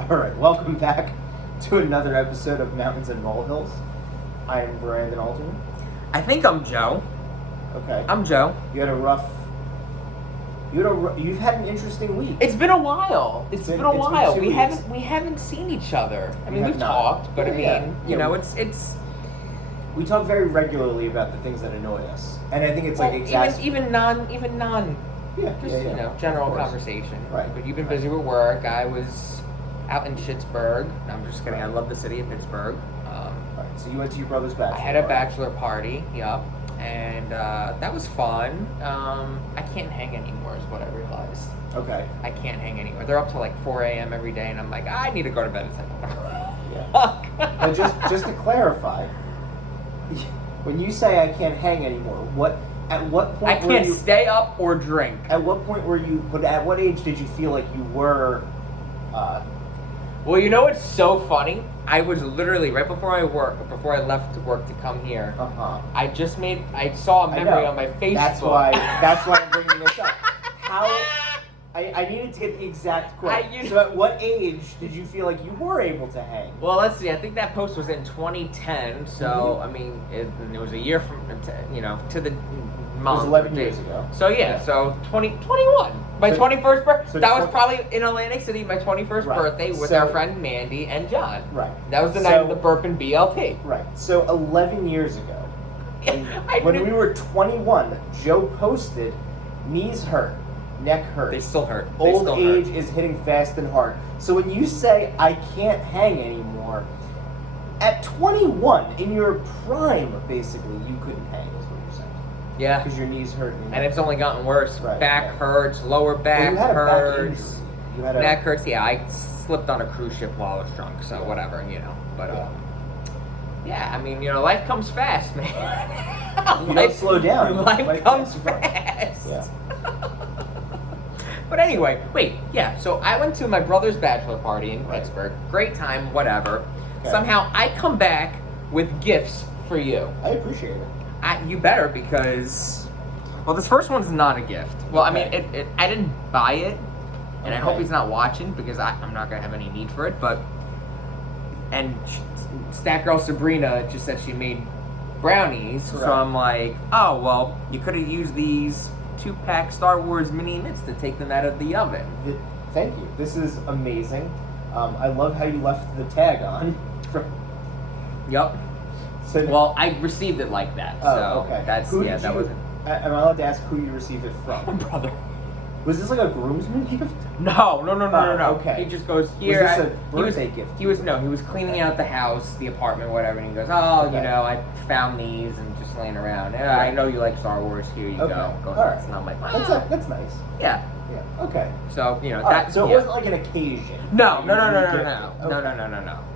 Alright, welcome back to another episode of Mountains and Molehills. I am Brandon Alderman. I think I'm Joe. Okay. I'm Joe. You've had an interesting week. It's been a while. It's been a while. Been 2 We weeks. haven't seen each other. I mean, We we've have not. talked, but you know, it's We talk very regularly about the things that annoy us. And I think it's like even non Yeah, just yeah. you know, general Of course. conversation. Right. But you've been busy with work. I was out in Pittsburgh. No, I'm just kidding. I love the city of Pittsburgh. Alright, so you went to your brother's bachelor I had a party. bachelor party. Yep. And that was fun. I can't hang anymore, is what I realized. Okay. I can't hang anymore. They're up till like 4 a.m. every day, and I'm like, I need to go to bed. It's like, Yeah. Now just to clarify, when you say I can't hang anymore, at what point I can't stay up or drink. At what point were you? But at what age did you feel like you were? Well, you know what's so funny? I was literally right before I left to work to come here. I saw a memory on my Facebook. That's why I'm bringing this up. I needed to get the exact quote. So at what age did you feel like you were able to hang? Well, let's see. I think that post was in 2010. So I mean, it was a year from to the month. It was 11 years ago. So yeah. So 2021. My 21st birthday. So That was probably in Atlantic City. My 21st birthday with our friend Mandy and John. Right. That was the night of the burp and BLT. Right. So 11 years ago, when we were 21, Joe posted, "Knees hurt, neck hurt. They still hurt. Old age is hitting fast and hard." So when you say I can't hang anymore, at 21, in your prime, basically, you couldn't hang, is what you're saying. Yeah. Because your knees hurt. And it's only gotten worse. Right, Back right. hurts, lower back you had hurts. a back injury. You had Neck hurts. Yeah, I slipped on a cruise ship while I was drunk, so whatever, But yeah, I mean, life comes fast, man. You don't slow down. Life comes fast. Yeah. But anyway, so I went to my brother's bachelor party in Pittsburgh. Great time, whatever. Okay. Somehow I come back with gifts for you. I appreciate it. You better, because this first one's not a gift. Well, Okay. I mean, I didn't buy it, and I hope Okay. he's not watching, because I'm not gonna have any need for it. And Stat Girl Sabrina just said she made brownies, Correct. so I'm like, oh well, you could have used these 2-pack Star Wars mini mitts to take them out of the oven. Thank you. This is amazing. I love how you left the tag on. Yep. So, Well, I received it like that, so okay. that's Who yeah, did that you- wasn't Am I allowed to ask who you received it my from? brother. Was this like a groomsman gift? No. Okay. He just goes here. Was this a birthday gift? He was cleaning out the house, the apartment, whatever, and he goes, "Oh, Okay. I found these and just laying around. Yeah, I know you like Star Wars. Here you Okay. go. Go All ahead. right. It's not my That's nice. Yeah. Yeah. Okay. So All that. right. So it yeah. wasn't like an occasion. No. Okay. No. Okay. All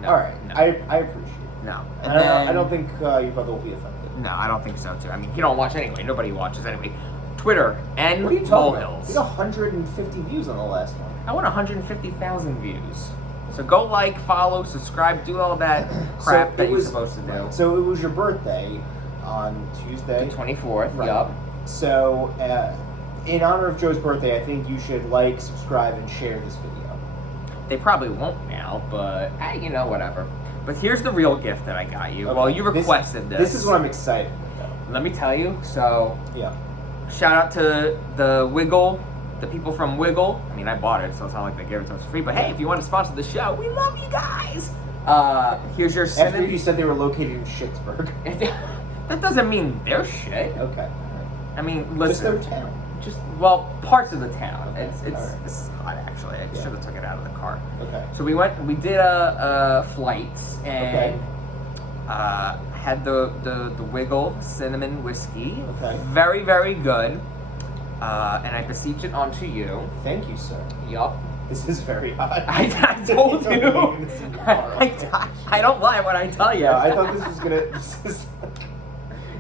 All right. No. I appreciate it. No. And And then, I don't think your brother will be offended. No, I don't think so too. I mean, he don't watch anyway. Nobody watches anyway. Twitter and What are you talking about? Molehills. We got 150 views on the last one. I want 150,000 views. So go like, follow, subscribe, do all that crap So that it you're was- supposed to do. So it was your birthday on Tuesday. The 24th, Right. yup. So, in honor of Joe's birthday, I think you should like, subscribe, and share this video. They probably won't now, but whatever. But here's the real gift that I got you. Okay. Well, you requested this. This is what I'm excited about. Let me tell you. So, Yeah. shout out to the Wiggle, the people from Wiggle. I mean, I bought it, so it's not like they gave it to us for free. But hey, if you want to sponsor the show, we love you guys. Here's your After cinnamon. you said they were located in Schittsburg. That doesn't mean they're shit. Okay. I mean, Just listen. their town. Parts of the town. Okay, It's alright. this is hot actually. I Yeah. should have took it out of the car. Okay. So we did a flights and had the Wiggle cinnamon whiskey. Okay. Very, very good. And I beseech it onto you. Thank you, sir. Yup. This is very hot. I told Don't you. leave this in the car, okay? I don't lie when I tell you. Yeah, I thought this was gonna.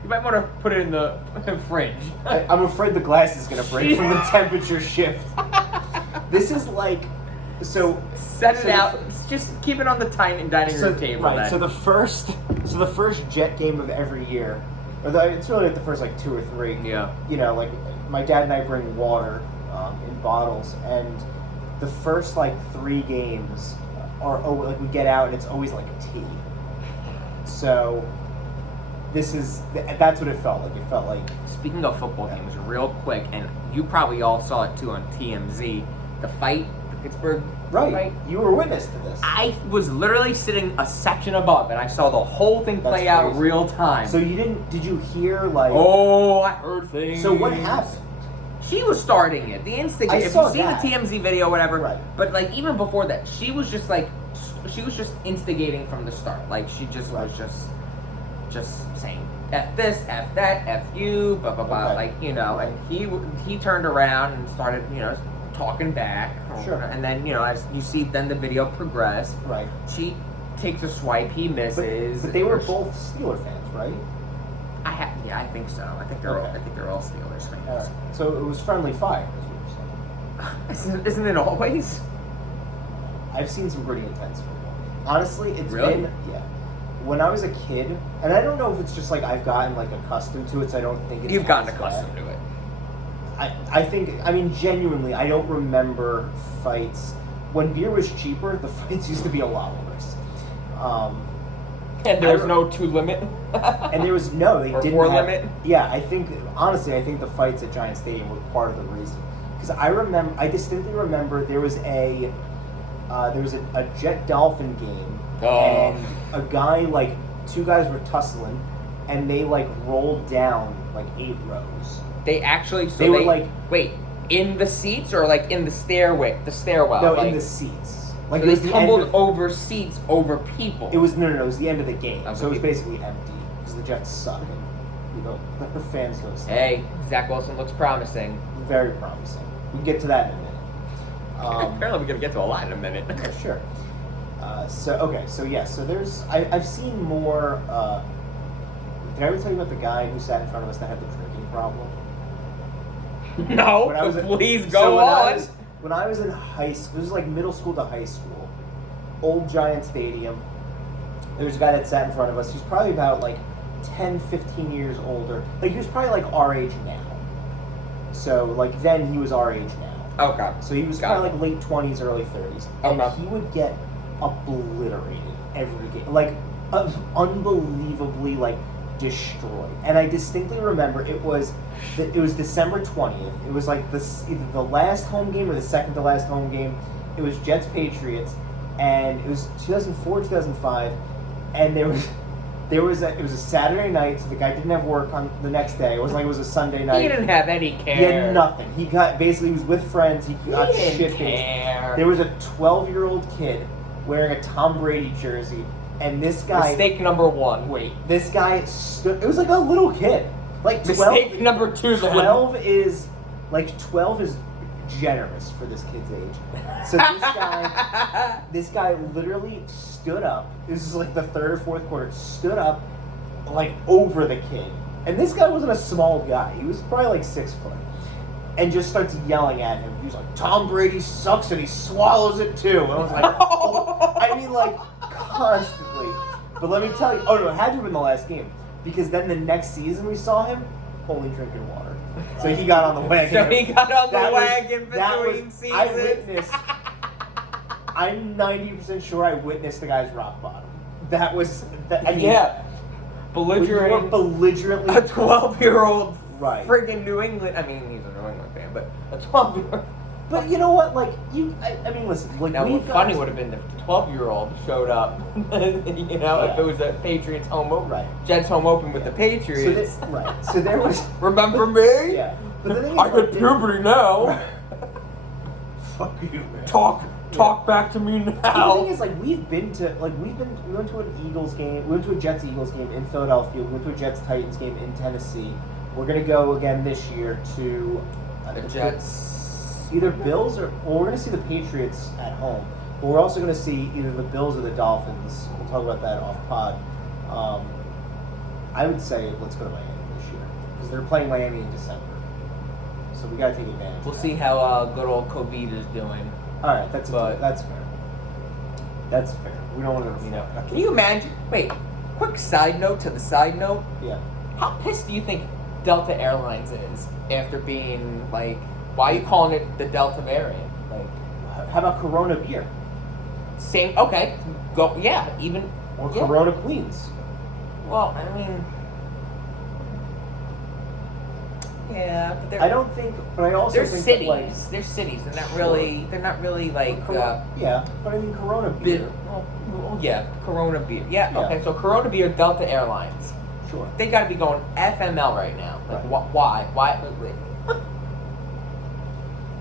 You might want to put it in the fridge. I'm afraid the glass is gonna break from the temperature shift. This is like, so. Set it so the out. Just keep it on the dining room table. Right. Then. So the first jet game of every year, it's really like the first like 2 or 3. Yeah. Like my dad and I bring water in bottles, and the first like 3 games, like we get out and it's always like a T. So that's what it felt like. It felt like. Speaking of football games, real quick, and you probably all saw it too on TMZ, the fight, the Pittsburgh fight. You were witness to this. I was literally sitting a section above, and I saw the whole thing play That's out crazy. real time. So did you hear like? Oh, I heard things. So what happened? She was starting it, the instigate. I If saw you've seen that. the TMZ video, whatever. Right. But like even before that, she was just instigating from the start. Like she just was just saying F this, F that, F you, blah blah blah. Okay. Like and he turned around and started talking back. Sure. And then as you see, then the video progressed. Right. She takes a swipe, he misses. But they were both Steeler fans, right? I think so. I think they're all Steelers fans. All right. So it was friendly fire, is what you're saying. Isn't it always? I've seen some pretty intense football. Honestly, it's Really? been When I was a kid, and I don't know if it's just like I've gotten like accustomed to it, so I don't think it's You've gotten as accustomed bad. to it. I mean, genuinely, I don't remember fights. When beer was cheaper, the fights used to be a lot worse. And there was no 2 limit. And there was they or didn't 4 have, limit. Yeah, I think the fights at Giant Stadium were part of the reason. Because I distinctly remember there was a Jet Dolphin game, and a guy, like 2 guys were tussling, and they like rolled down like 8 rows. They actually They were like wait, in the seats or like in the stairwell? No, like, in the seats. Like so it was they the end tumbled of, over seats over people. It was it was the end of the game, Of so it was the basically empty because the Jets suck, and the fans don't suck. Hey, Zach Wilson looks promising. Very promising. We can get to that in a minute. Apparently, we're gonna get to a lot in a minute. Sure. So there's I've seen more. Did I ever tell you about the guy who sat in front of us that had the drinking problem? No, When I was please so go on. When I was in high school, this was like middle school to high school, old Giant Stadium. There was a guy that sat in front of us. He's probably about like 10, 15 years older. Like he was probably like our age now. So like then he was our age now. Okay. So he was probably like late 20s, early 30s. And he would get obliterated every game. Like unbelievably like destroyed. And I distinctly remember it was December 20th. It was like either the last home game or the second to last home game. It was Jets Patriots, and it was 2004, 2005, and it was a Saturday night, so the guy didn't have work on the next day. It wasn't like it was a Sunday night. He didn't have any care. He had nothing. He was with friends. He got shit faced. There was a 12-year-old kid wearing a Tom Brady jersey, and this guy. Mistake number 1. Wait, this guy stood. It was like a little kid. Like 12. Mistake number 2. 12 is generous for this kid's age. So this guy literally stood up. This is like the third or fourth quarter. Stood up, like over the kid, and this guy wasn't a small guy. He was probably like 6 foot, and just starts yelling at him. He was like, "Tom Brady sucks, and he swallows it too." And I was like, oh. I mean, like constantly. But let me tell you, oh no, it had to have been the last game, because then the next season we saw him only drinking water. So he got on the wagon. So he got on the wagon between seasons. I'm 90% sure I witnessed the guy's rock bottom. That was, belligerent. Belligerently. A 12-year-old right. friggin' New England. I mean, he's a New England fan, but a 12-year-old. But you know what? Like I mean, listen. Like now, what funny would have been if the 12-year-old showed up. If it was a Patriots home open, right? Jets home open with the Patriots. So there was. Remember me? Yeah. But the thing is, I got puberty now. Fuck you, man. Talk back to me now. The thing is, like, we went to an Eagles game. We went to a Jets Eagles game in Philadelphia. We went to a Jets Titans game in Tennessee. We're gonna go again this year to the Jets. Either Bills or we're going to see the Patriots at home. But we're also going to see either the Bills or the Dolphins. We'll talk about that off pod. I would say let's go to Miami this year because they're playing Miami in December. So we got to take advantage. We'll see how good old COVID is doing. All right, that's fair. That's fair. We don't want to, Can you imagine? Wait, quick side note to the side note. Yeah. How pissed do you think Delta Airlines is after being like? Why are you calling it the Delta variant? Like, how about Corona beer? Same. Okay. Go. Yeah. Even. Or Yeah. Corona Queens. Well, I mean. Yeah, but I don't think, but I also they're think cities. that, like, They're cities. They're not really. They're not really like. yeah, but I mean Corona beer. Well, yeah, Corona beer. Yeah, Yeah. okay. So Corona beer, Delta Airlines. Sure. They got to be going FML right now. Like, why? Why?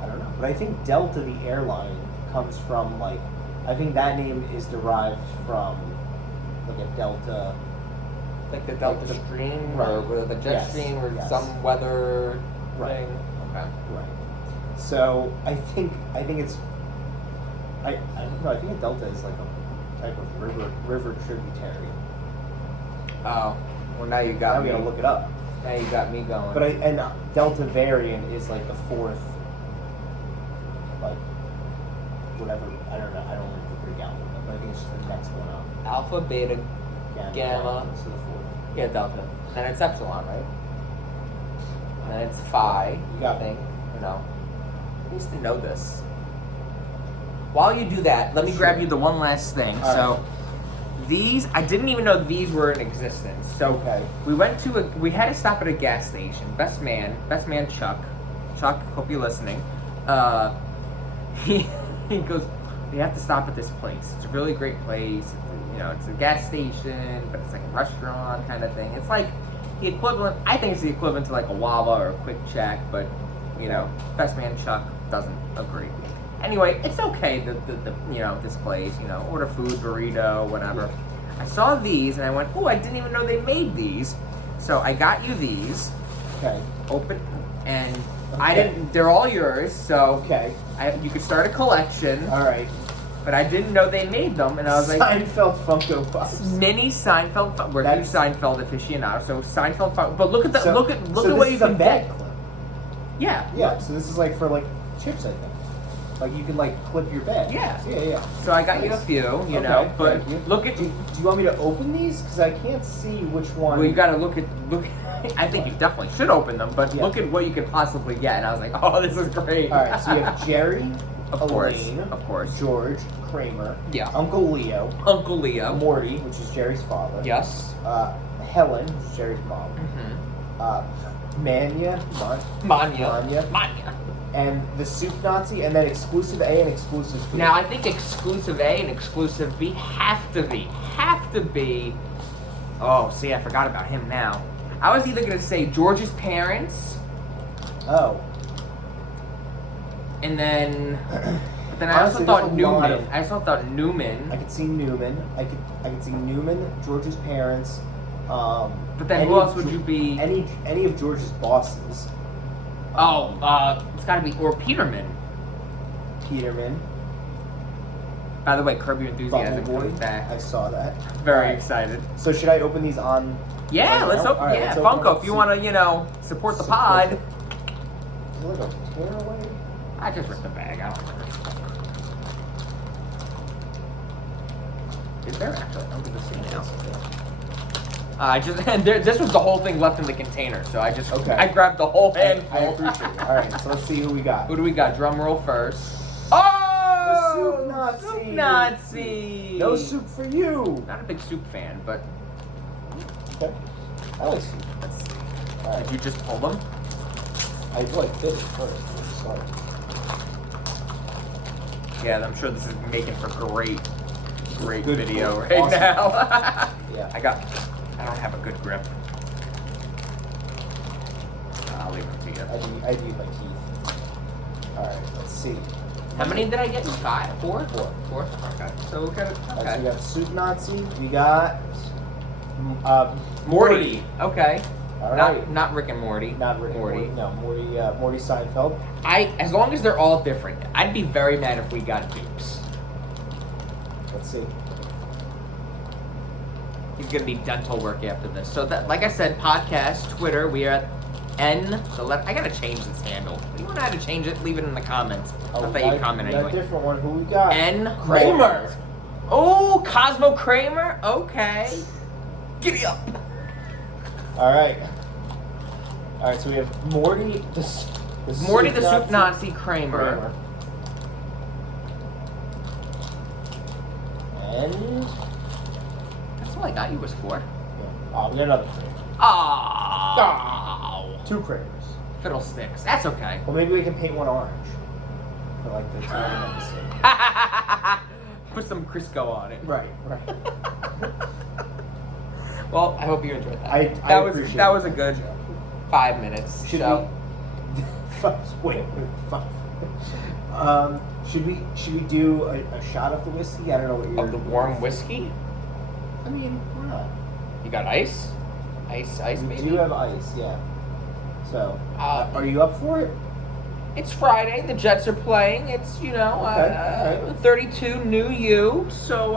I don't know, but I think Delta, the airline, comes from like, I think that name is derived from like a Delta. Like the Delta Like the- Stream, right. or the jet Yes, stream, or yes. some weather Right. thing. Okay. Right. So I think it's. I don't know. I think a delta is like a type of river tributary. Oh, well now you Now got we me. gotta look it up. Now you got me going. But delta variant is like the fourth. Like whatever. I don't know. I don't remember the Greek alphabet, but I think it's just the next one up. Alpha, beta, Gamma. This is the fourth. yeah, delta. Then it's epsilon, right? And then it's phi. You got I think. You know. I used to know this. While you do that, let me grab you the one last thing. All So, these, I didn't even know these were in existence. So, Okay. we had to stop at a gas station. Best man Chuck. Chuck, hope you're listening. He goes, we have to stop at this place. It's a really great place. You know, it's a gas station, but it's like a restaurant kind of thing. It's like the equivalent, I think it's the equivalent to like a Wawa or a Quick Check, but, you know, Best Man Chuck doesn't agree. Anyway, it's okay, the you know, this place, you know, order food, burrito, whatever. I saw these and I went, oh, I didn't even know they made these. So I got you these, Okay. open, and Okay. I didn't, they're all yours, so Okay. you could start a collection, All right. but I didn't know they made them, and I was like, Seinfeld Funko Pops. mini Seinfeld, we're huge Seinfeld aficionados, so Seinfeld, but look at the, So- look at so what this you is a can bed get. clip. Yeah. Yeah, so this is like for like chips, I think. Like you can like clip your bed. Yeah. Yeah. So I got you a Nice. few, you Okay, know, but thank you. look at Do you want me to open these? Because I can't see which one. well, you gotta look. I think you definitely should open them, but Yeah. look at what you could possibly get. And I was like, oh, this is great. All right, so you have Jerry, of Elaine, course, George, Kramer, Yeah. Uncle Leo, Uncle Leo. Morty, which is Jerry's father. Yes. Helen, which is Jerry's mom. Mm-hmm. Manya, Manya. and the Soup Nazi, and then exclusive A and exclusive B. Now I think exclusive A and exclusive B have to be. Oh, see, I forgot about him now. I was either gonna say George's parents, Oh. and then, but then I Honestly, also thought there's a lot Newman. of- I also thought Newman. I could see Newman. I could see Newman, George's parents. But then any who of else would Ge- you be? Any of George's bosses. Oh, it's gotta be or Peterman. Peterman, By the way, Curb Your Enthusiasm Bubble Boy. comes back. I saw that. Very Alright. excited. So should I open these on? Yeah, right let's now? open. Alright, Yeah, let's open Funko. them. If you want to, support the Support pod. the- Is it like a tearaway? I just ripped the bag. I don't care. Is there actually? I don't think see now. This was the whole thing left in the container, so Okay. I grabbed the whole I handful. appreciate it. All right, so let's see who we got. Who do we got? Drum roll first. Oh, Soup Nazi. Soup Nazi. No soup for you. Not a big soup fan, but Okay. I like soup. let's see. All right. Did you just pull them? I like this first. Sorry. Yeah, I'm sure this is making for great Good video grip. right Awesome. now. Yeah. I don't have a good grip. I'll leave it to you. I do my teeth. All right. Let's see. How many did I get? 5? 4? Four. 4? Okay. So we got it. All right, so we Okay. got Soup Nazi. We got Morty. Okay. All right. Not Rick and Morty. Not Rick and Morty. No, Morty Seinfeld. As long as they're all different, I'd be very mad if we got dupes. Let's see. He's gonna need dental work after this. So that, like I said, podcast, Twitter, we are at N. So I gotta change this handle. If you want to know how to change it, leave it in the comments. I thought you'd comment we got anyway. a different one. Who we got? N. Kramer. Oh, Cosmo Kramer. Okay. Giddy up. All right. All right. So we have Morty the Morty the Soup Nazi Kramer. And That's all I got you was 4. oh, we got another crate. Oh. 2 craters. Fiddlesticks. That's okay. Well, maybe we can paint one orange for like the time episode. Put some Crisco on it. Right. Well, I hope you enjoyed that. I appreciate that was a that, good Joe. 5 minutes. Should so. wait, 5. Should we do a shot of the whiskey? I don't know what you're. Of the warm whiskey? I mean, why not? You got ice? Ice, We maybe? do have ice, yeah. So, Uh, are you up for it? It's Friday. The Jets are playing. It's, Okay. 32 new you. So,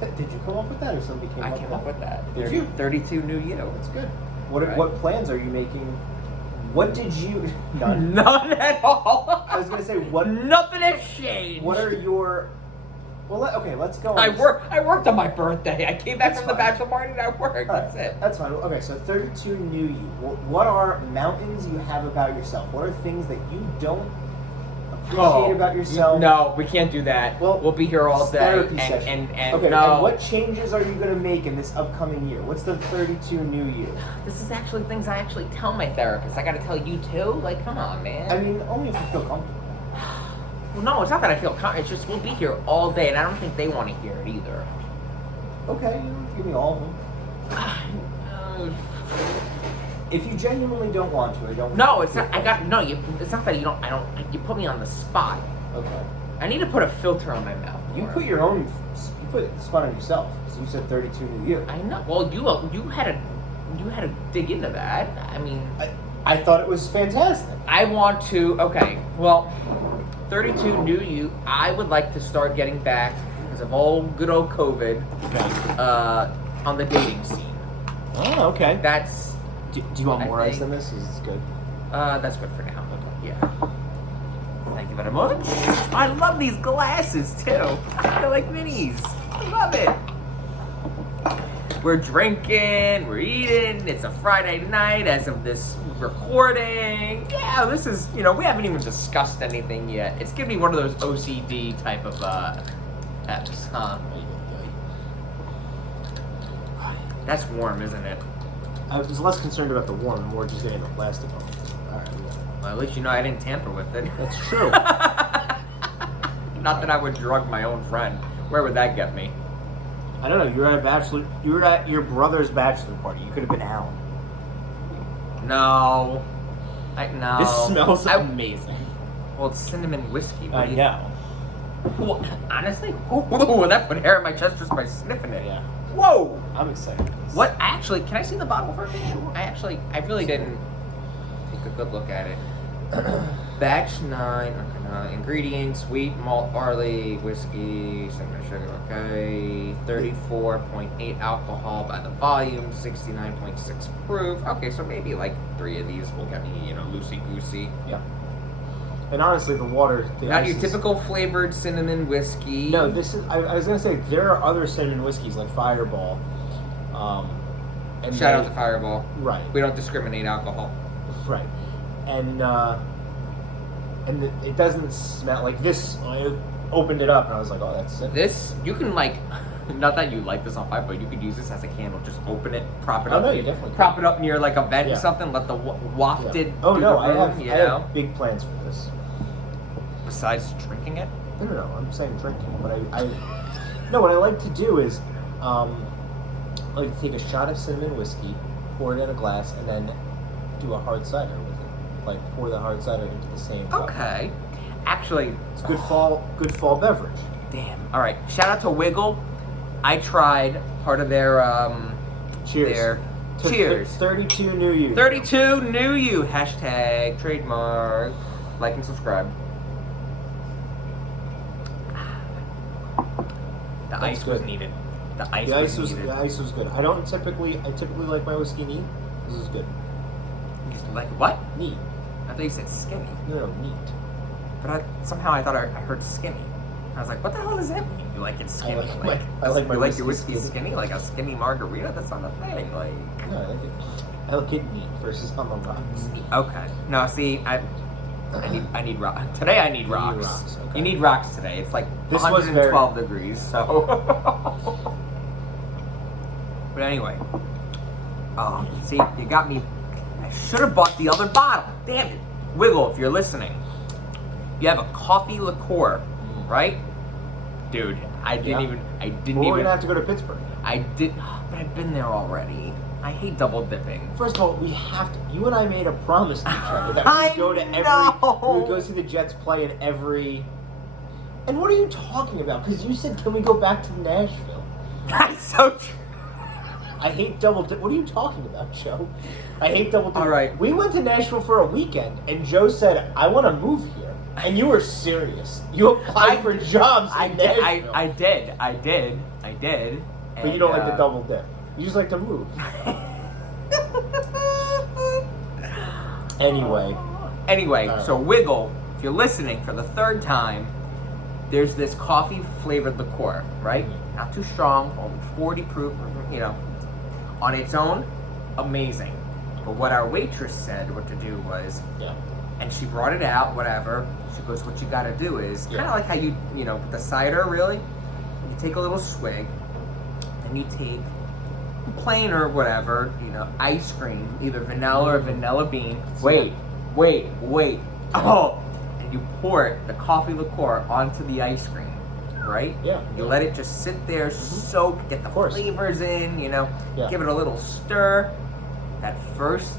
Did you come up with that, or somebody came I up came with up with that. Did you? 32 new you. That's good. Right. What plans are you making? What did you? None. None at all. I was gonna say what. Nothing has changed. What are your? Well, okay, let's go. I worked on my birthday. I came back That's from the fine. bachelor party and I worked. All right, That's it. That's fine. Okay, so 32 new you. What are mountains you have about yourself? What are things that you don't appreciate about yourself? No, we can't do that. Well, we'll be here all it's day. therapy session. And Okay, no. and what changes are you going to make in this upcoming year? What's the 32 new you? This is actually things I actually tell my therapist. I got to tell you too. Like, come on, man. I mean, only if you feel comfortable. Well, no, it's not that I feel it's just we'll be here all day, and I don't think they want to hear it either. Okay, you don't give me all of them. If you genuinely don't want to, I don't. No, it's not. It's not that you don't. I don't. You put me on the spot. Okay. I need to put a filter on my mouth. You more. put your own. You put the spot on yourself because you said 32 new you. I know. Well, you had to dig into that. I mean, I thought it was fantastic. I want to. Okay. Well, 32 new you. I would like to start getting back because of all good old COVID. On the dating scene. Oh, okay. That's. Do you want I more ice think- than this? Is this good? That's good for now. Yeah. Thank you very much. I love these glasses too. They're like minis. I love it. We're drinking, we're eating. It's a Friday night as of this recording. Yeah, this is, we haven't even discussed anything yet. It's gonna be one of those OCD type of eps, huh? That's warm, isn't it? I was less concerned about the warm and more just getting the plastic off. Alright, Well, at least I didn't tamper with it. that's true. Not that I would drug my own friend. Where would that get me? I don't know. You were at your brother's bachelor party. You could have been Alan. No. No. This smells amazing. Well, it's cinnamon whiskey. I know. What? Honestly? Whoa, that put hair in my chest just by sniffing it. Yeah. Whoa! I'm excited. for this. What? Actually, can I see the bottle for a minute? I really didn't take a good look at it. Batch 9, ingredients, wheat, malt, barley, whiskey, cinnamon sugar, okay. 34.8 alcohol by the volume, 69.6 proof. Okay, so maybe like 3 of these will get me, loosey-goosey. Yeah. And honestly, the water. Not your typical flavored cinnamon whiskey. No, this is. I was gonna say there are other cinnamon whiskeys like Fireball. And Shout out to Fireball. Right. We don't discriminate alcohol. Right. And it doesn't smell like this. I opened it up and I was like, oh, that's cinnamon. This, you can not that you like this on fire, but you could use this as a candle. Just open it, prop it Oh up. no, you definitely Prop it up near like a vent Yeah. or something. Let the wafted. Yeah. Oh through no, the I room, have, you I know. have big plans for this. Besides drinking it. No, I'm saying drinking, but no, what I like to do is, I like to take a shot of cinnamon whiskey, pour it in a glass, and then do a hard cider with it. Like pour the hard cider into the same cup. Okay. Actually, It's good fall beverage. damn. All right. Shout out to Wiggle. I tried part of their Cheers. Cheers. 32 new you. 32 new you. Hashtag trademark. Like and subscribe. The That's ice was good. needed. The ice The ice was was needed. the ice was good. I typically like my whiskey neat. This is good. You just like what? Neat. I thought you said skinny. No, neat. But somehow I thought I heard skinny. I was like, what the hell does that mean? You like it skinny? I like my you like your whiskey whiskey skinny? Like a skinny margarita? That's not a thing. Like. No, I like it. I like it neat versus on the rocks. Okay. No, see, I need rocks. Today I need rocks. Okay. You need rocks today. It's like This was 112 degrees, so. But anyway. Oh, see, you got me. I should have bought the other bottle. Damn it. Wiggle, if you're listening. You have a coffee liqueur, right? Dude, I didn't even. We're gonna have to go to Pittsburgh. But I've been there already. I hate double dipping. First of all, we have to. You and I made a promise to each other that I we would go to every. know. We would go see the Jets play in every. And what are you talking about? Because you said, "Can we go back to Nashville?" That's so true. I hate double dip. What are you talking about, Joe? I hate double dip. All right. We went to Nashville for a weekend, and Joe said, "I want to move here," and you were serious. You applied for jobs in Nashville. I did. But you don't like the double dip. You just like to move. Anyway. So Wiggle, if you're listening for the third time, there's this coffee flavored liqueur, right? Mm-hmm. Not too strong, only 40 proof, on its own, amazing. But what our waitress said what to do was, and she brought it out, whatever. She goes, what you gotta do is, kind of like how you with the cider, really. You take a little swig, and you take plain or whatever, ice cream, either vanilla or vanilla bean. Wait. Oh, and you pour the coffee liqueur onto the ice cream, right? Yeah. You let it just sit there, soak, get the flavors in, give it a little stir. That first,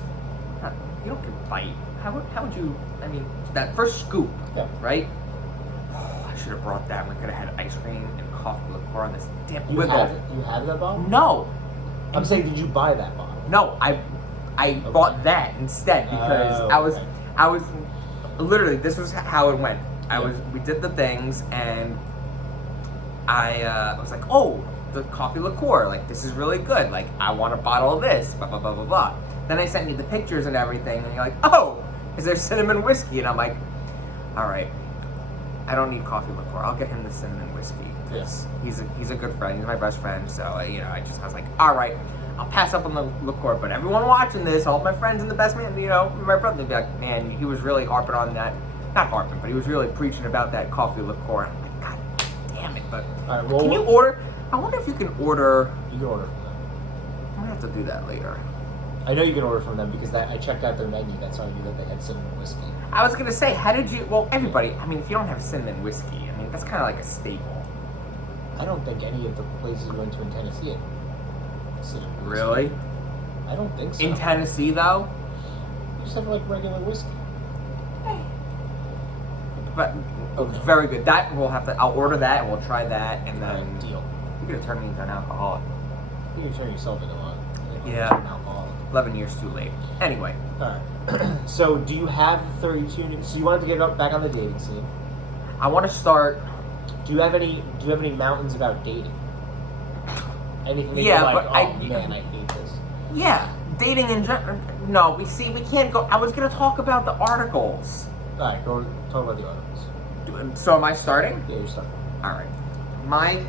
you don't get bite. How would you, that first scoop, right? Oh, I should have brought that. We could have had ice cream and coffee liqueur on this dip. You have that bottle? No. I'm saying, did you buy that bottle? No, I bought that instead because I was literally, this was how it went. We did the things and I was like, oh, the coffee liqueur, like this is really good. Like I want a bottle of this, blah, blah, blah, blah, blah. Then I sent you the pictures and everything and you're like, oh, is there cinnamon whiskey? And I'm like, all right, I don't need coffee liqueur. I'll get him the cinnamon whiskey. Because he's a good friend. He's my best friend. So, I was like, all right, I'll pass up on the liqueur. But everyone watching this, all my friends and the best man, my brother, they'd be like, man, he was really harping on that. Not harping, but he was really preaching about that coffee liqueur. And I'm like, God damn it. But can you order? I wonder if you can order. You can order from them. I'm going to have to do that later. I know you can order from them because I checked out their menu. That's how I knew that they had cinnamon whiskey. I was going to say, how did you... Well, everybody, if you don't have cinnamon whiskey, that's kind of like a staple. I don't think any of the places we went to in Tennessee had cinnamon whiskey. Really? I don't think so. In Tennessee, though? You just have like regular whiskey. But very good. That I'll order that and we'll try that and then deal. You're gonna turn me into an alcoholic. You can turn yourself into one. Yeah. An alcoholic. 11 years too late. Anyway. Alright. So do you have 32 so you wanted to get back on the dating scene? I want to start. Do you have any mountains about dating? Anything that yeah, you're like, but I hate this. Yeah. Dating in general. No, we can't go. I was gonna talk about the articles. Alright, go talk about the articles. So am I starting? Yeah, you're starting. Alright.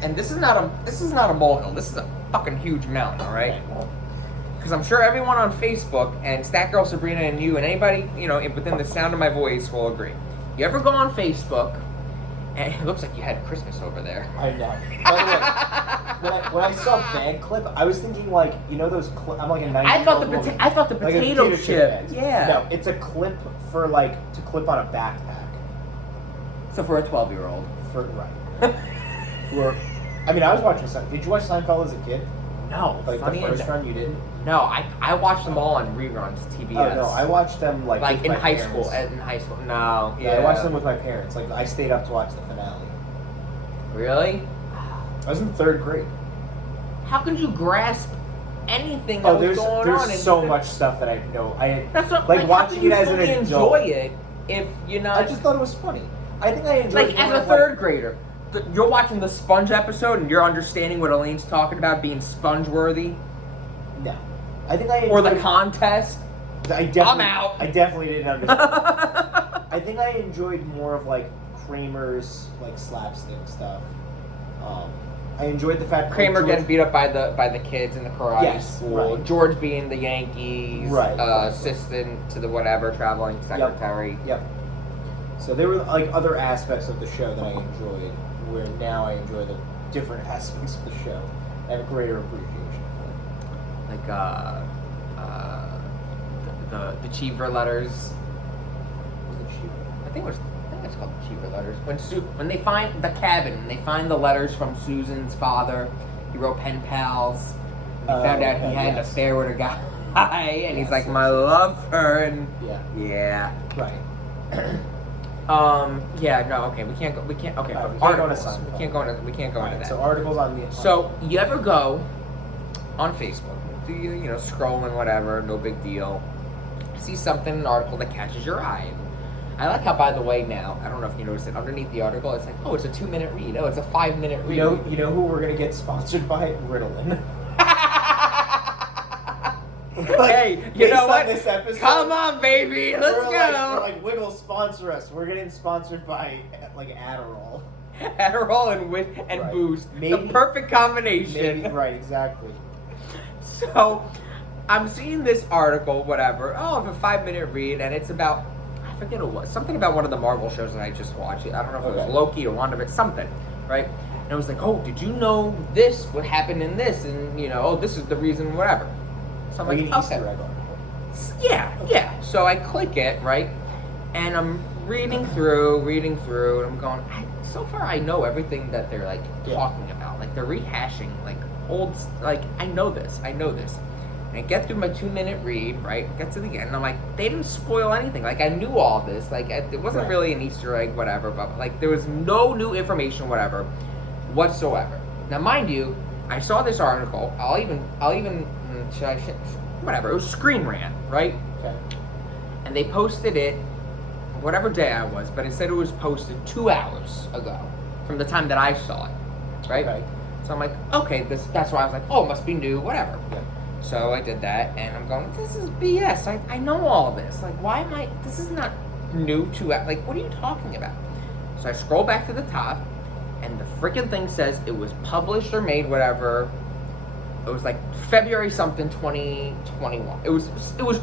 And this is not a molehill. This is a fucking huge mountain, alright? Because I'm sure everyone on Facebook and Stat Girl Sabrina and you and anybody, within the sound of my voice will agree. You ever go on Facebook and it looks like you had Christmas over there. I know. By the way, when I saw bag clip, I was thinking like, those I'm like a 90-year-old I thought the potato chip. Yeah. No, it's a clip for to clip on a backpack. So for a 12-year-old. Right. I was watching Seinfeld. Did you watch Seinfeld as a kid? No. Like the first run, you didn't? No, I watched them all on reruns, TBS. Oh no, I watched them like with in my high parents. school. In high school, no. Yeah, I watched them with my parents. Like I stayed up to watch the finale. Really? I was in 3rd grade. How could you grasp anything that was going on? There's so much stuff that I know. That's not like watching it as an adult. Enjoy it if you're not. I just thought it was funny. I think I enjoyed it. Like as a 3rd grader, you're watching the Sponge episode and you're understanding what Elaine's talking about being sponge worthy. No, I think I enjoyed, or the contest. I'm out. I definitely didn't understand. I think I enjoyed more of like Kramer's like slapstick stuff. I enjoyed the fact that Kramer getting beat up by the kids in the karate school. Right. George being the Yankees right. assistant to the whatever traveling secretary. Yep. So there were like other aspects of the show that I enjoyed, where now I enjoy the different aspects of the show. I have a greater appreciation for it. Like the Cheever letters. Was it cheap? I think it's called the Cheever letters. When they find the cabin, and they find the letters from Susan's father, he wrote pen pals. And he found out he had an affair with a guy, and he's like, "I love her," and yeah. Right. Yeah, no, okay, we can't. Okay, we can't go into articles. We can't go into that. So articles on the. So you ever go on Facebook? Do you scrolling whatever? No big deal. See something, an article that catches your eye. I like how, by the way, now I don't know if you noticed it. Underneath the article, it's like, oh, it's a 2-minute read. Oh, it's a 5-minute read. You know who we're gonna get sponsored by? Ritalin. Hey, you know what? This episode, come on, baby, let's go. We're like, Wiggle, sponsor us. We're getting sponsored by like Adderall. Adderall and right. Boost. Maybe, the perfect combination. Maybe, right, exactly. So, I'm seeing this article, whatever. Oh, of a 5-minute read, and it's about, I forget what it was, something about one of the Marvel shows that I just watched. I don't know if it was Loki or WandaVision, something, right? And it was like, oh, did you know this? What happened in this? And oh, this is the reason, whatever. So I'm like, an Easter egg article. Yeah. So I click it, right? And I'm reading through, and I'm going, so far I know everything that they're like talking about. Like they're rehashing like old, like I know this. And I get through my 2-minute read, right? Get to the end, and I'm like, they didn't spoil anything. Like I knew all this. Like it wasn't really an Easter egg, whatever. But like there was no new information, whatever, whatsoever. Now, mind you, I saw this article. I'll even whatever. It was Screen Rant, right? Okay. And they posted it, whatever day I was, but it said it was posted 2 hours ago from the time that I saw it, right? Okay. So I'm like, okay, that's why I was like, oh, it must be new, whatever. Yeah. So I did that, and I'm going, this is BS. I know all this. Like, why am I? This is not new to like. What are you talking about? So I scroll back to the top, and the freaking thing says it was published or made, whatever. It was like February something 2021. It was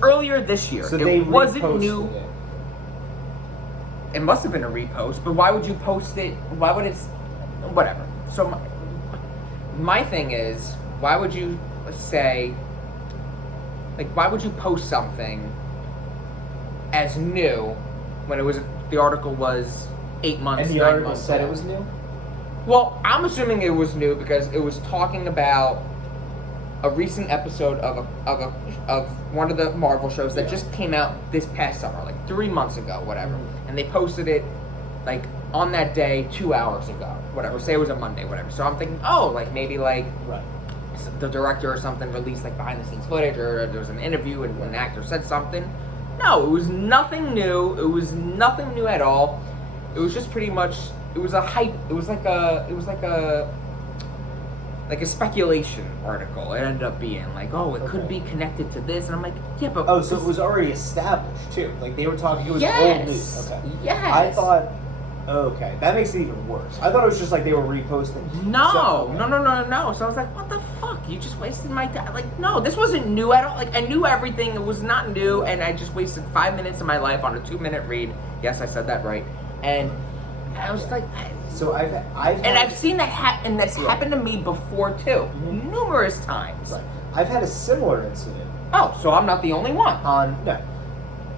earlier this year. So it wasn't new. It. It must have been a repost, but why would you post it? Why would it? Whatever. So my thing is, why would you say? Like, why would you post something as new when the article was 8 months? And the article said it was new. Well, I'm assuming it was new because it was talking about a recent episode of one of the Marvel shows that just came out this past summer, like 3 months ago, whatever. Mm-hmm. And they posted it like on that day 2 hours ago, whatever. Say it was a Monday, whatever. So I'm thinking, oh, like maybe like the director or something released like behind the scenes footage, or there was an interview and an actor said something. No, it was nothing new. It was nothing new at all. It was just pretty much. It was a hype. It was like a speculation article. It ended up being like, oh, it could be connected to this, and I'm like, yeah, but so it was already established too. Like they were talking. It was old news. Okay. Yes. I thought. Okay, that makes it even worse. I thought it was just like they were reposting. No. So I was like, what the fuck? You just wasted my time. Like, no, this wasn't new at all. Like, I knew everything. It was not new, and I just wasted 5 minutes of my life on a 2-minute read. Yes, I said that right. And I was like, so I've seen that and that's happened to me before too, numerous times. Right. I've had a similar incident. Oh, so I'm not the only one. No.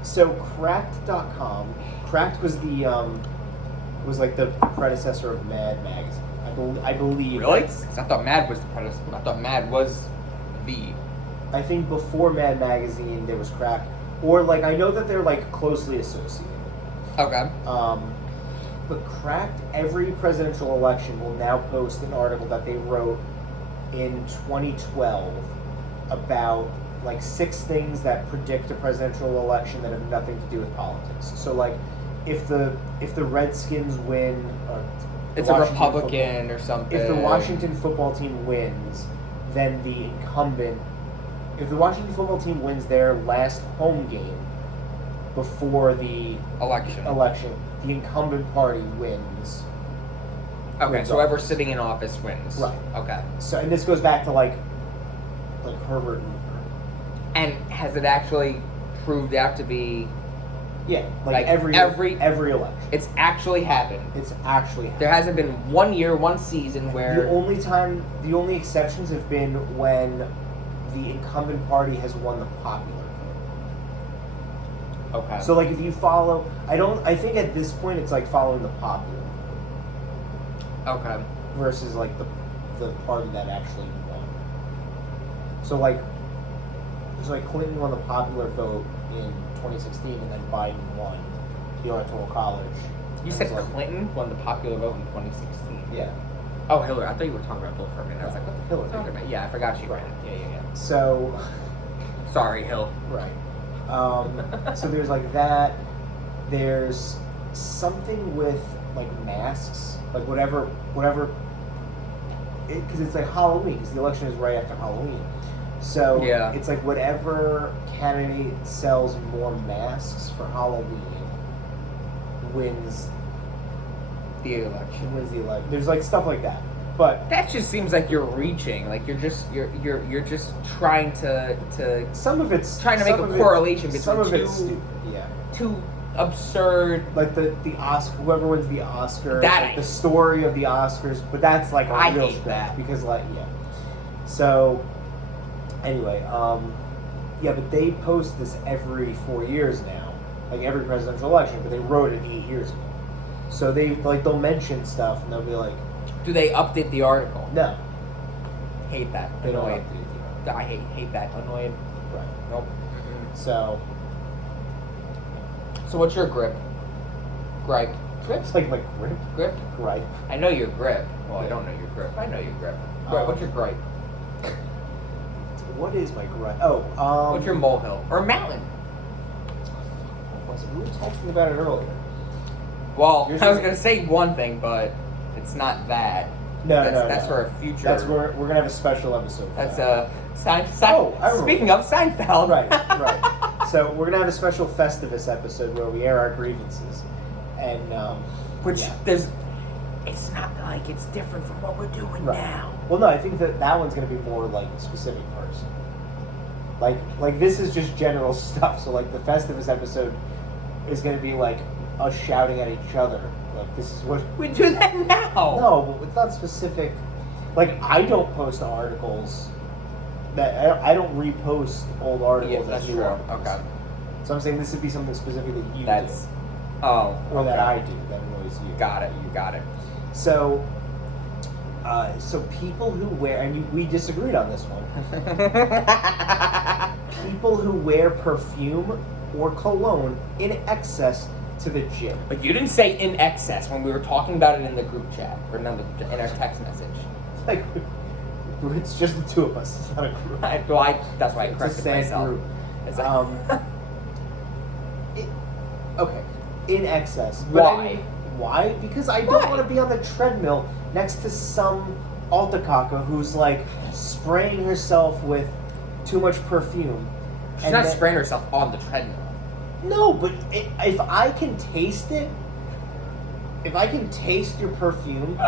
So Cracked.com. Cracked was was like the predecessor of Mad magazine. I believe. Really? Because I thought Mad was the predecessor. I thought Mad was the. I think before Mad magazine there was Cracked, or like I know that they're like closely associated. Okay. But Cracked, every presidential election will now post an article that they wrote in 2012 about like 6 things that predict a presidential election that have nothing to do with politics. So like if the Redskins win, it's a Republican or something. If the Washington football team wins, then the incumbent. If the Washington football team wins their last home game before the election, the incumbent party wins. Okay, so whoever's sitting in office wins. Right. Okay. So, and this goes back to like Herbert. And has it actually proved out to be Yeah, Like, every election. It's actually happened. It's actually happened. There hasn't been 1 year, one season where The only exceptions have been when the incumbent party has won the popular vote. okay. So like if you follow, I think at this point it's like following the popular vote Okay. versus like the party that actually won. So like Clinton won the popular vote in 2016, and then Biden won the Electoral College. You said Clinton won the popular vote in 2016. Yeah. Oh, Hillary. I thought you were talking about Bill for a minute. I was like, what the Hillary. Hillary talking about? Yeah, I forgot she ran. Yeah. So. Sorry, Hill. Right. So there's like that. There's something with like masks, like whatever. Because it's like Halloween. Because the election is right after Halloween. So Yeah. it's like whatever candidate sells more masks for Halloween wins The election. Wins the election. There's like stuff like that, but That just seems like you're reaching. Like you're just trying to some of it's trying to make a correlation between some of two it's stupid. Yeah. two absurd. Like the Oscar, whoever wins the Oscar, That like the story of the Oscars, but that's like a I real hate stretch that. because like yeah. So anyway, yeah, but they post this every 4 years now, like every presidential election, but they wrote it 8 years ago. So they'll mention stuff and they'll be like, Do they update the article? no, Hate that. they don't Annoyed. update it. I hate that. Annoyed. Right. Nope. So So what's your grip? Gripe. it's like grip, Grip? gripe. I know your grip. Well, I don't know your grip. I know your grip. Gripe. What's your gripe? What is my gripe? Oh, What's your molehill or mountain? what was it? We were texting about it earlier. Well, Yours I was is- gonna say one thing, but it's not that. No, That's no. for a future. That's where we're gonna have a special episode. For That's that. Seinfeld. I remember. Speaking of Seinfeld. Right. So we're gonna have a special Festivus episode where we air our grievances, and Which yeah. it's not like it's different from what we're doing Right. now. Well, no, I think that one's gonna be more like a specific person. Like this is just general stuff. So like the Festivus episode is gonna be like us shouting at each other. Like this is what. We do that now. No, but it's not specific. Like I don't post articles. That I don't repost old articles. Yeah, that's as new true. articles. Okay. So I'm saying this would be something specific that you That's. do, Oh. or that okay. I do. That annoys you. Got it. You got it. So, so people who wear, and we disagreed on this one. People who wear perfume or cologne in excess to the gym. But you didn't say in excess when we were talking about it in the group chat or in our text message. Like, it's just the two of us. It's not a group. That's why I It's a corrected sad myself. group. It's like, Okay, in excess. But I Why? mean, why? Because I don't Why? want to be on the treadmill next to some Altacaca who's like spraying herself with too much perfume. she's and not then- spraying herself on the treadmill. No, but if I can taste it, if I can taste your perfume,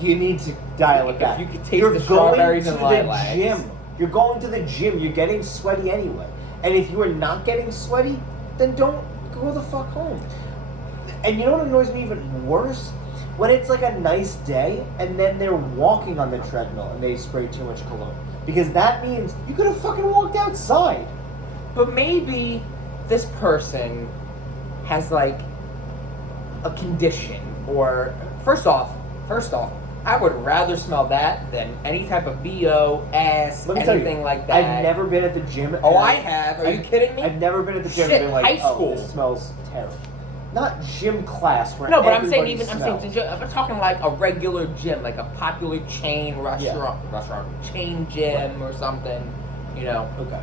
you need to dial it If back. you could taste You're the strawberries going and to lilacs. the gym. You're going to the gym. You're getting sweaty anyway. And if you are not getting sweaty, then don't go the fuck home. And you know what annoys me even worse? When it's like a nice day and then they're walking on the treadmill and they spray too much cologne. Because that means you could have fucking walked outside. But maybe this person has like a condition, or first off, I would rather smell that than any type of BO, ass, Let me tell anything you, like that. I've never been at the gym. Oh, and I have. Are you kidding me? I've never been at the gym Shit, and been like, high school. oh, this smells terrible. Not gym class where No, but I'm saying everybody smells. I'm talking like a regular gym, like a popular chain restaurant, chain gym or something. You know, Okay.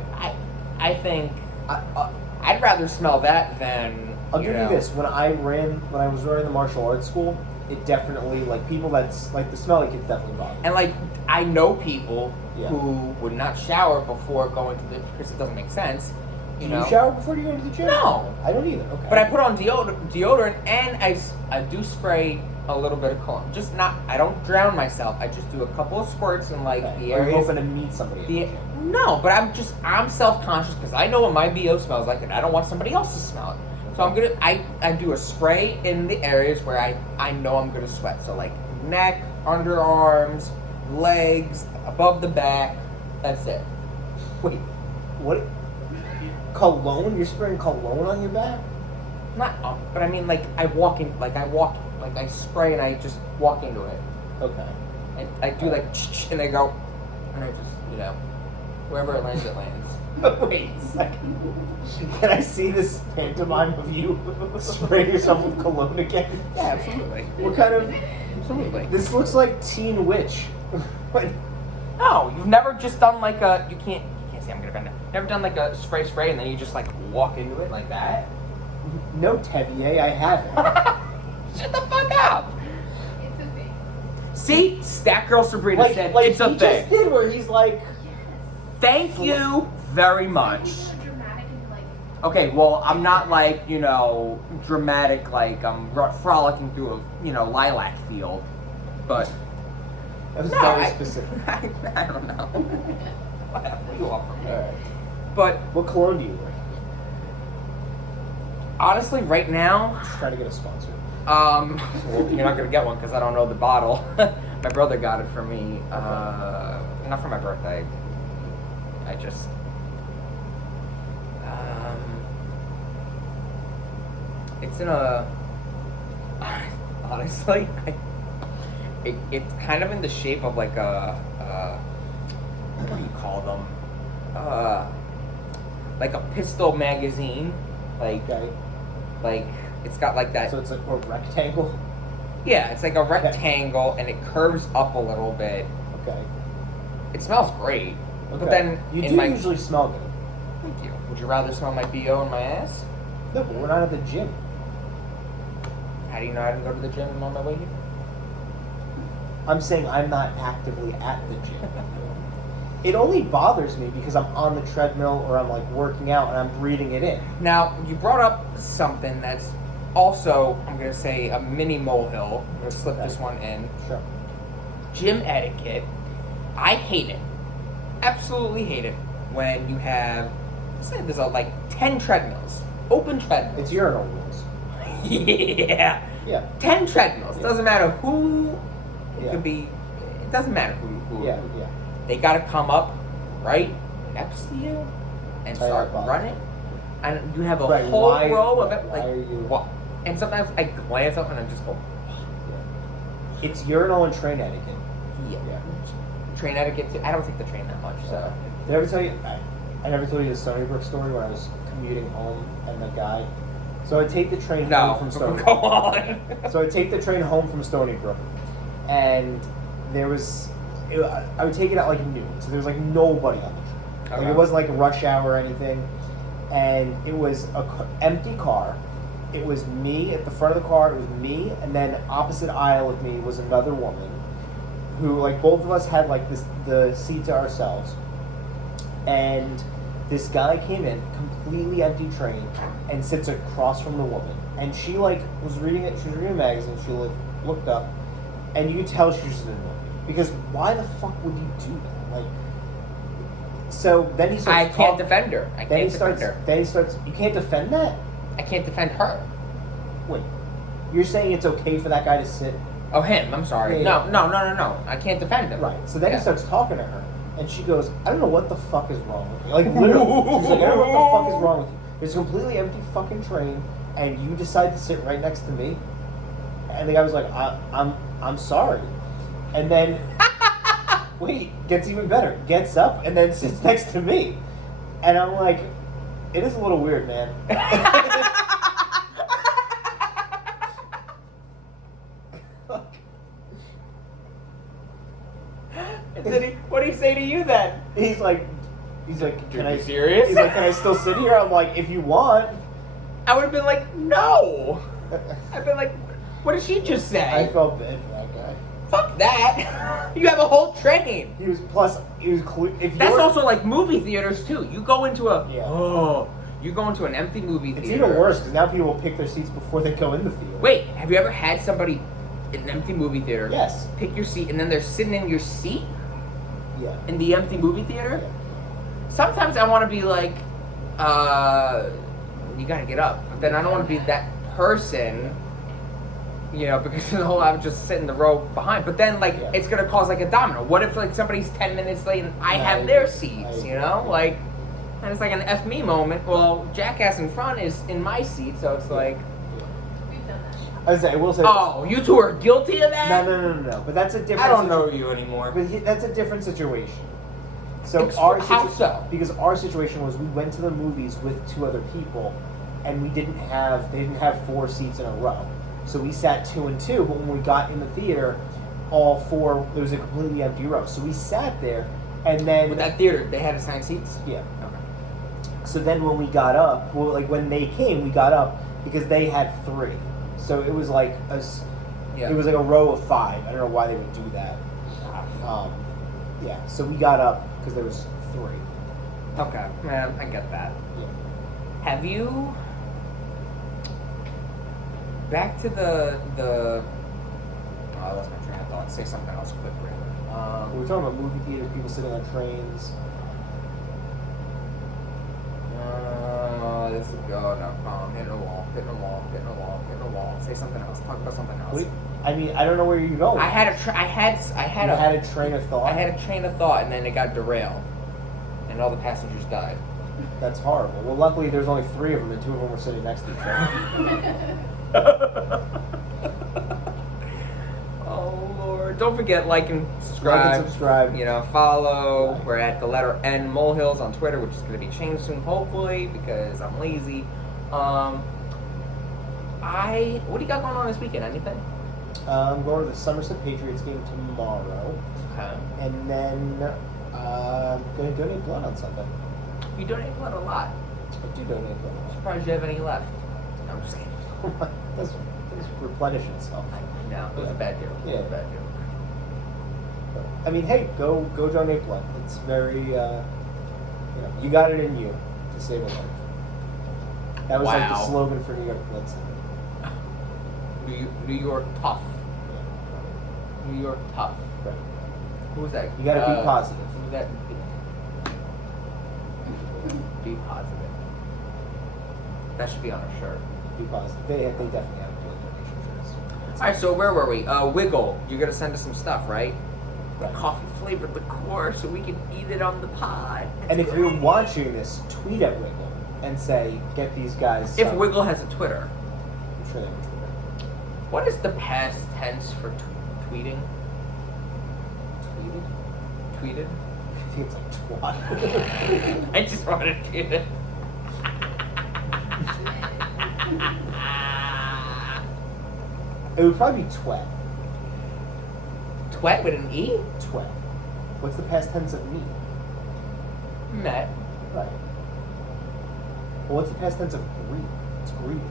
I think I, I'd rather smell that than. I'll give you this. When I was running the martial arts school, it definitely, like, people that's, like, the smelly kids definitely bother me. And like I know people Yeah. who would not shower before going to the, because it doesn't make sense. Do You know? you shower before you go to the gym? No. I don't either. Okay. But I put on deodorant and I do spray a little bit of cologne. Just not. I don't drown myself. I just do a couple of squirts in like Okay. the Are you areas. hoping to meet somebody at the gym? No, but I'm self-conscious because I know what my BO smells like and I don't want somebody else to smell it. So I do a spray in the areas where I know I'm gonna sweat. So like neck, underarms, legs, above the back. That's it. Wait, what? Cologne? You're spraying cologne on your back? Not up, but I mean like I spray and I just walk into it. Okay. And I do like and I go and I just wherever it lands, it lands. Wait a second. Can I see this pantomime of you spraying yourself with cologne again? Yeah, absolutely. What kind of? Absolutely. This looks like Teen Witch. No, you've never just done like a you can't say I'm gonna bend it. Never done like a spray and then you just like walk into it like that? No, Tevier, I haven't. Shut the fuck up. It's a thing. See, Stat Girl Sabrina said it's a he thing. just did where he's like, Thank you very much. People are dramatic and like. Okay, well, I'm not like, dramatic, like I'm frolicking through a, lilac field. But. that was No, very specific. I don't know. Whatever you offer me. Alright. But What cologne do you wear? honestly, right now, Just trying to get a sponsor. well, you're not gonna get one because I don't know the bottle. My brother got it for me. Not for my birthday. I just. It's in a. Honestly, it's kind of in the shape of like a. What do you call them? Like a pistol magazine, like Okay. like it's got like that. So it's like a rectangle? Yeah, it's like a rectangle and it curves up a little bit. Okay. It smells great. Okay. But then you in do my usually smell good. Thank you. Would you rather smell my BO in my ass? No, but we're not at the gym. How do you know I didn't go to the gym on my way here? I'm saying I'm not actively at the gym. It only bothers me because I'm on the treadmill or I'm like working out and I'm breathing it in. Now, you brought up something that's also, I'm going to say, a mini molehill. I'm going to slip this one in. Sure. Gym etiquette. I hate it. Absolutely hate it when you have, say there's like 10 treadmills. Open treadmills. It's urinal rules. Yeah. Yeah. 10 treadmills. Yeah. Doesn't matter who. It Yeah. could be. It doesn't matter who. Yeah, yeah. They gotta come up right next to you and Oh, start yeah, running. And you have a Right, whole why- row of it. why Like, are you- what? And sometimes I glance up and I just go, It's urinal and train etiquette. yeah. Yeah. Train etiquette. Too. I don't take the train that much, so. Did I ever tell you? I never told you the Stony Brook story when I was commuting home and the guy. So I take the train No, home from Stony go Brook. on. So I take the train home from Stony Brook, and there was. I would take it at like noon, so there was like nobody on the train. Like Okay. it wasn't like a rush hour or anything, and it was a empty car. It was me at the front of the car. It was me, and then opposite aisle of me was another woman, who like both of us had like the seat to ourselves, and this guy came in, completely empty train, and sits across from the woman, and she like was reading it. She was reading a magazine. She like looked up, and you could tell she was annoyed because why the fuck would you do that? Like, so then he starts. I can't defend her. I Then he can't defend starts. her. Then he starts. You can't defend that. I can't defend her. Wait, you're saying it's okay for that guy to sit? Oh, him. I'm sorry. Yeah, No. I can't defend him. Right. So then Yeah. he starts talking to her, and she goes, "I don't know what the fuck is wrong with you." Like literally, she's like, "I don't know what the fuck is wrong with you. It's a completely empty fucking train, and you decide to sit right next to me." And the guy was like, "I'm sorry," and then wait, gets even better. Gets up and then sits next to me, and I'm like, "It is a little weird, man." What did he say to you then? He's like, "Can I?" you serious? He's like, "Can I still sit here?" I'm like, "If you want." I would have been like, no. I'd been like, what did she just say? I felt bad for that guy. Fuck that. You have a whole train. He was if That's you're, also like movie theaters too. You go into Yeah. you go into an empty movie It's theater. even worse because now people will pick their seats before they go in the theater. Wait, have you ever had somebody in an empty movie theater Yes. pick your seat and then they're sitting in your seat Yeah. in the empty movie theater? Yeah. Sometimes I want to be like, you gotta get up. But then I don't want to be that person, you know, because the whole I would just sit in the row behind. But then like it's gonna cause like a domino. What if like somebody's 10 minutes late and I have their seats? You know, like, and it's like an F me moment. Well, Jackass in front is in my seat, so it's like. We've done that. I will say. Oh, you two are guilty of that? No. But that's a different. I don't know you anymore. But that's a different situation. So How so? Because our situation was we went to the movies with 2 other people, and they didn't have 4 seats in a row. So we sat 2 and 2. But when we got in the theater, all 4 there was a completely empty row. So we sat there, and then With that theater, they had assigned seats. yeah. Okay. So then when we got up, well, like when they came, we got up because they had 3. So it was like it was like a row of 5. I don't know why they would do that. Yeah. So we got up because there was 3. Okay, man, I get that. Yeah. Have you back to the oh, I lost my train of thought. Say something else quick, Brandon. We were talking about movie theaters, people sitting on trains. This is go no. Hitting a wall. Say something else. Talk about something else. I mean, I don't know where you're going. I had a train of thought. I had a train of thought, and then it got derailed, and all the passengers died. That's horrible. Well, luckily there's only 3 of them, and 2 of them were sitting next to each other. Oh Lord! Don't forget like and subscribe. Like and subscribe. You know, follow. Right. We're at the letter N Molehills on Twitter, which is going to be changed soon, hopefully, because I'm lazy. What do you got going on this weekend? Anything? I'm going to the Somerset Patriots game tomorrow, Okay. and then I'm going to donate blood on Sunday. You donate blood a lot. I do donate blood. I'm surprised you have any left. No, I'm just kidding. That's replenish itself. No, it was a bad joke. Yeah. It was a bad joke. I mean, hey, go donate blood. It's very, you got it in you to save a life. That was like the Wow. slogan for New York Blood Center. New York tough. Yeah. New York tough. Right. Who was that? You gotta be positive. Who was that? Be positive. That should be on a shirt. Be positive. They definitely have blood donation shirts. Alright, so where were we? Wiggle. You're gonna send us some stuff, right? Right. Coffee flavored liqueur so we can eat it on the pod. And if you're watching this, tweet at Wiggle and say, get these guys. If some. Wiggle has a Twitter. I'm sure they have a Twitter. What is the past tense for tweeting? Tweeted? I think it's like twat. I just wanted to tweet it. It would probably be twat. Twat with an E? Twat. What's the past tense of me? Met. Right. Well, what's the past tense of greet? It's greeting.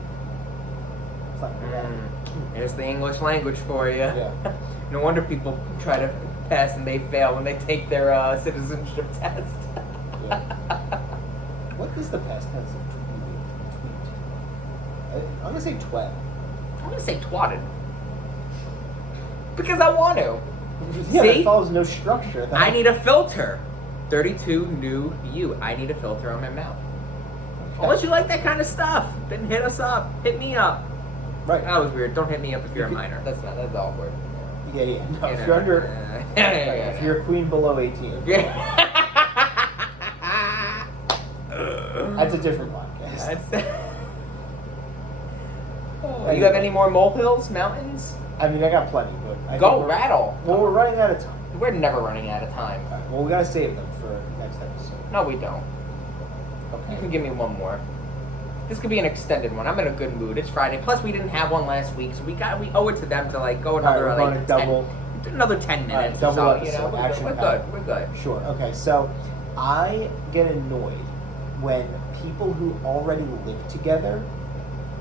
It's like that. There's the English language for you. Yeah. No wonder people try to pass and they fail when they take their citizenship test. Yeah. What is the past tense of tweet? I'm gonna say twat. I'm gonna say twatted. Because I want to. Yeah, See? that follows no structure. I need a filter. 32 new you. I need a filter on my mouth. Unless you like that kind of stuff, then hit us up. Hit me up. Right. That was weird. Don't hit me up if you're a minor. That's awkward. Yeah. No, if you're under, if you're a queen below 18, that's a different podcast. You have any more molehills, mountains? I mean, I got plenty, but I Go think we're- rattle. Well, we're running out of time. We're never running out of time. All right, well, we gotta save them for next episode. No, we don't. You Okay. can give me one more. This could be an extended one. I'm in a good mood. It's Friday. Plus, we didn't have one last week, so we owe it to them to like go another All right, we're like going to another 10 minutes double or so. episode, We're action-packed. good. We're good. Sure. Okay. So, I get annoyed when people who already live together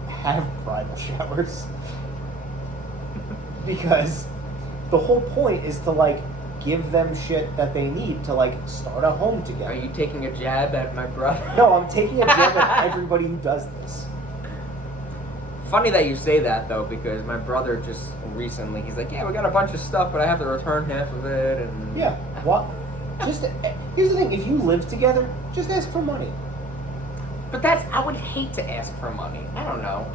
have bridal showers because the whole point is to like give them shit that they need to like start a home together. Are you taking a jab at my brother? No, I'm taking a jab at everybody who does this. Funny that you say that though, because my brother just recently, he's like, yeah, we got a bunch of stuff, but I have to return half of it, and Yeah. What? Just here's the thing: if you live together, just ask for money. But I would hate to ask for money. I don't know.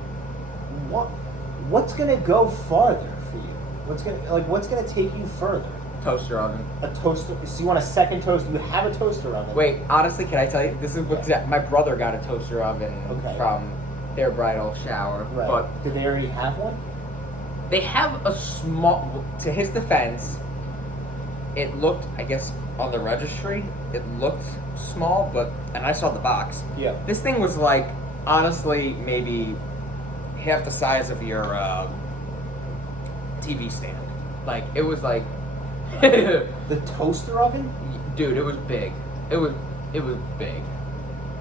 What's gonna go farther for you? What's gonna take you further? Toaster oven. A toaster. So you want a second toaster? You have a toaster oven. Wait, honestly, can I tell you? This is what my brother got a toaster oven from their bridal shower. Right. But did they already have one? they have a small. To his defense, it looked, I guess, on the registry, it looked small, and I saw the box. Yeah. This thing was like, honestly, maybe half the size of your TV stand. Like, it was like. The toaster oven? Dude, it was big. It was big.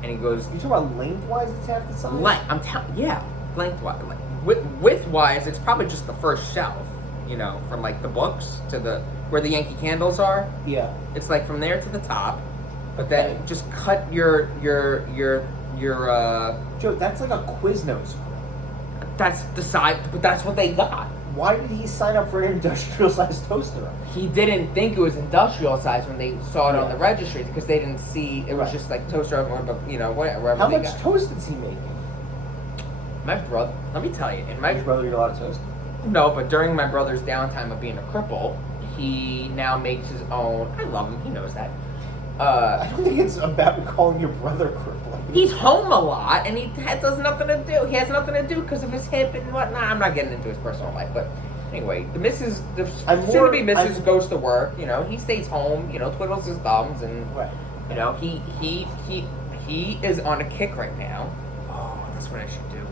And he goes, You talking about lengthwise? It's half the size. lengthwise. Widthwise, it's probably just the first shelf. You know, from like the books to where the Yankee candles are. Yeah. It's like from there to the top, but then just cut your Joe, that's like a Quiznos. That's the size, but that's what they got. Why did he sign up for an industrial sized toaster oven? He didn't think it was industrial size when they saw it on the registry because they didn't see it was just like toaster oven, but whatever. How much toast is he making? My brother, let me tell you, Your brother eat a lot of toast? No, but during my brother's downtime of being a cripple, he now makes his own. I love him. He knows that. I don't think it's about calling your brother crippled. He's home a lot, and he does nothing to do. He has nothing to do because of his hip and whatnot. I'm not getting into his personal life, but anyway, the soon-to-be missus goes to work. You know, he stays home. You know, twiddles his thumbs, and you know, he is on a kick right now. Oh, that's what I should do.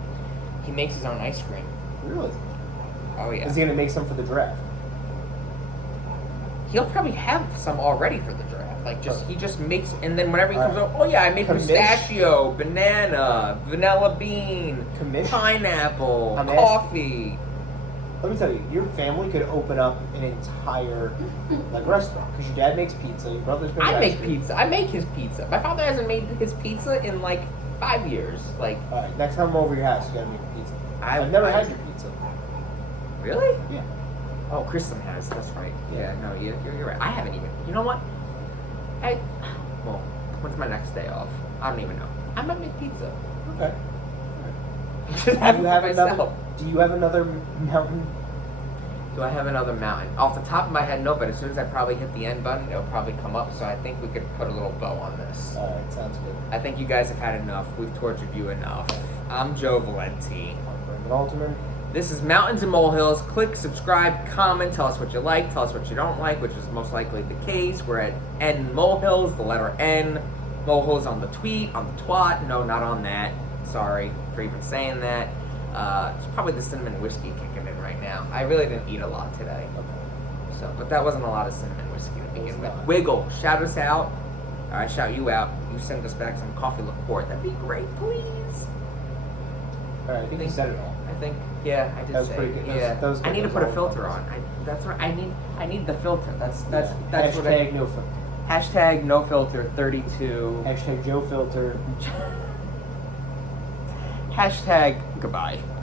He makes his own ice cream. Really? Oh yeah. Is he gonna make some for the draft? He'll probably have some already for the draft. Like he just makes, and then whenever he comes up, oh yeah, I make pistachio, banana, vanilla bean, pineapple, coffee. Let me tell you, your family could open up an entire restaurant because your dad makes pizza, your brother's makes I make pizza. I make his pizza. My father hasn't made his pizza in like 5 years. Like, all right, next time I'm over your house, you gotta make a pizza. I've never had your pizza. Really? Yeah. Oh, Kristen has. That's right. Yeah. No, you're right. I haven't even. You know what? Well, when's my next day off? I don't even know. I might make pizza. Okay. Just have it for myself. Do you have another mountain? Do I have another mountain? Off the top of my head, no, but as soon as I probably hit the end button, it'll probably come up, so I think we could put a little bow on this. Alright, sounds good. I think you guys have had enough. We've tortured you enough. I'm Joe Valenti. I'm Brendan Alterman. This is Mountains and Molehills. Click, subscribe, comment, tell us what you like, tell us what you don't like, which is most likely the case. We're at N Molehills, the letter N. Molehills on the tweet, on the twat. No, not on that. Sorry for even saying that. It's probably the cinnamon whiskey kicking in right now. I really didn't eat a lot today. Okay. So, but that wasn't a lot of cinnamon whiskey to begin with. Wiggle, shout us out. Or I shout you out. You send us back some coffee liqueur. That'd be great, please. Alright, I think you said it all. I think, yeah, I did That was say. pretty good. Yeah, That was good. I need to That put a was all filter good. on. That's right. I need the filter. That's what Hashtag no filter. Hashtag no filter 32. Hashtag Joe filter. Hashtag goodbye.